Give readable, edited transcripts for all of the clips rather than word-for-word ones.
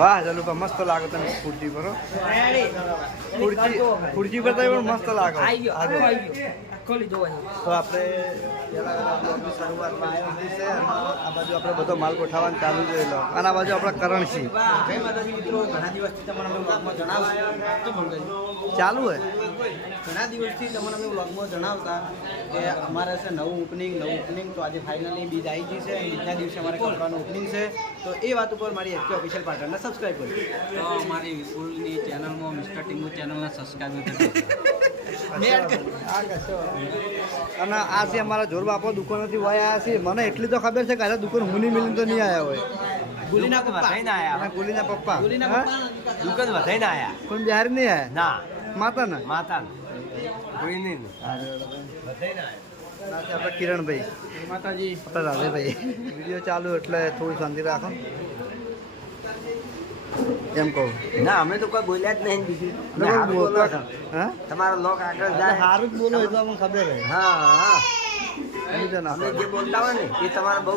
વાહ ચાલુ પર મસ્ત લાગો તમે ખુરશી પર ખુરશી પર પણ મસ્ત લાગો. તો આપણે શરૂઆતમાં આવી છે અને આ બાજુ આપણે બધો માલ ગોઠવવાનું ચાલુ જોયેલો અને આ બાજુ આપણા કરણસિંહ ચાલુ હોય ઘણા દિવસથી તમને અમે વ્લોગમાં જણાવતા કે અમારે છે નવું ઓપનિંગ તો આજે ફાઇનલી બીજ આવી ગઈ છે. બીજા દિવસે અમારે કપડાનું ઓપનિંગ છે. તો એ વાત ઉપર મારી એસકે ઓફિશિયલ પાર્ટનરને સબસ્ક્રાઈબ કરી તો અમારી વિપુલની ચેનલમાં મિસ્ટર ટીમુ ચેનલને સબસ્ક્રાઈબ કરી. અને આ છે અમારા જોર બાપો દુકાનથી વહી આવ્યા છે. મને એટલી તો ખબર છે કે આ દુકાન હુની મિલીને તો નહીં આવ્યા હોય. ગુલીના પપ્પા ગુલીના પપ્પા દુકાન વધાઈને આવ્યા. કોઈ બિહાર નહીં આવ્યા ના માતા કોઈ નહીં આપણે કિરણભાઈ માતાજી રાધેભાઈ વિડીયો ચાલુ એટલે થોડી શાંતિ રાખો એમ કહું. ના અમે તો કોઈ બોલ્યા જ નહીં બીજું. તમારો લોક આગળ જાય સારું જ બોલો એટલે અમને ખબર હોય. હા અમે જે બોલતા હોય ને એ તમારે બહુ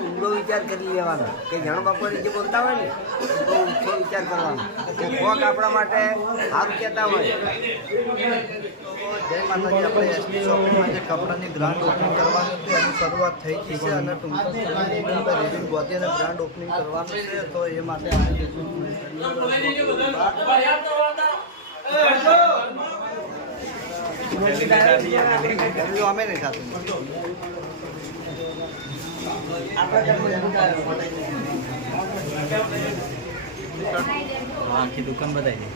ઊંડો વિચાર કરી લેવાનો કે જણ બાપોને જે બોલતા હોય ને બહુ ઊંચો વિચાર કરવાનો કે કોક આપણા માટે સારું કહેતા હોય. જય માતાજી. આપણે એસપી શોપિંગમાં જે કપડાની ગ્રાન્ડ ઓપનિંગ કરવાની હતી એની શરૂઆત થઈ ગઈ છે અને ટૂંક રેડિંગ ગોતી અને ગ્રાન્ડ ઓપનિંગ કરવાનું છે. તો એ માટે અમે નહીં થતું આખી દુકાન બધાય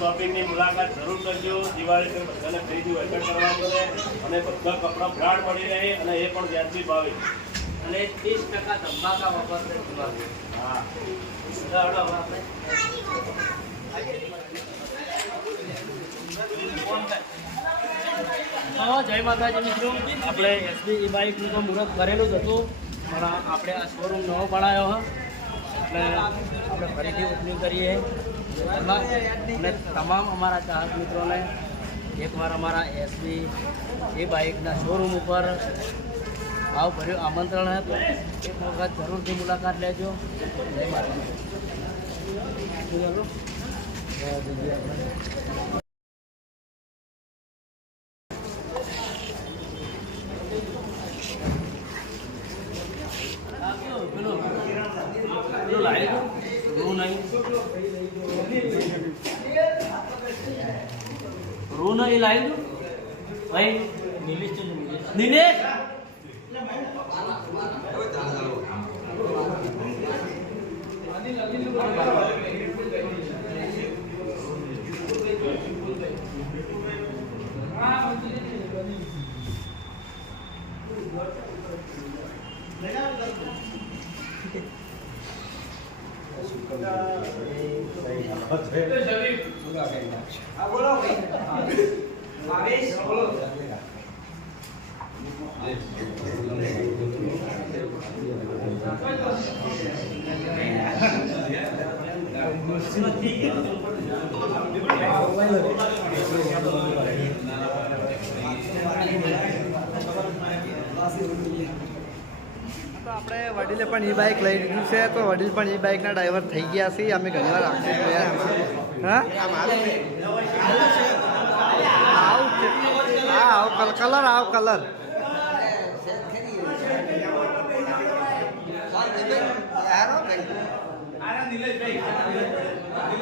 શોપિંગની મુલાકાત જરૂર કરજો. દિવાળી પર બધાને ખરીદી વેચાણ કરવાનું છે અને બધા કપડાં બ્રાન્ડ મળી રહે અને એ પણ વ્યાજબી ભાવે અને 30% ધમાકા વાપરશે. હા જય માતાજી મિત્રો. આપણે એસબી ઈ બાઇકનું તો મુહૂર્ત કરેલું જ હતું પણ આપણે આ શોરૂમ નવો બનાવ્યો હોય એટલે આપણે ફરીથી ઓપનિંગ કરીએ અને તમામ અમારા ચાહક મિત્રોને એકવાર અમારા એસબી ઈ બાઇકના શોરૂમ ઉપર ભાવભર્યું આમંત્રણ હતું. એક વખત જરૂરથી મુલાકાત લેજો. જય માતાજી. રૂ નહીં લાવી ભાઈ નિલેશ આપણે વડીલે પણ ઈ બાઇક લઈ લીધું છે તો વડીલ પણ ઈ બાઇકના ડ્રાઈવર થઈ ગયા છે. અમે ઘણીવાર આક્ષેપ કર્યા. હા આવ કલર આવ કલર નિલેશભાઈ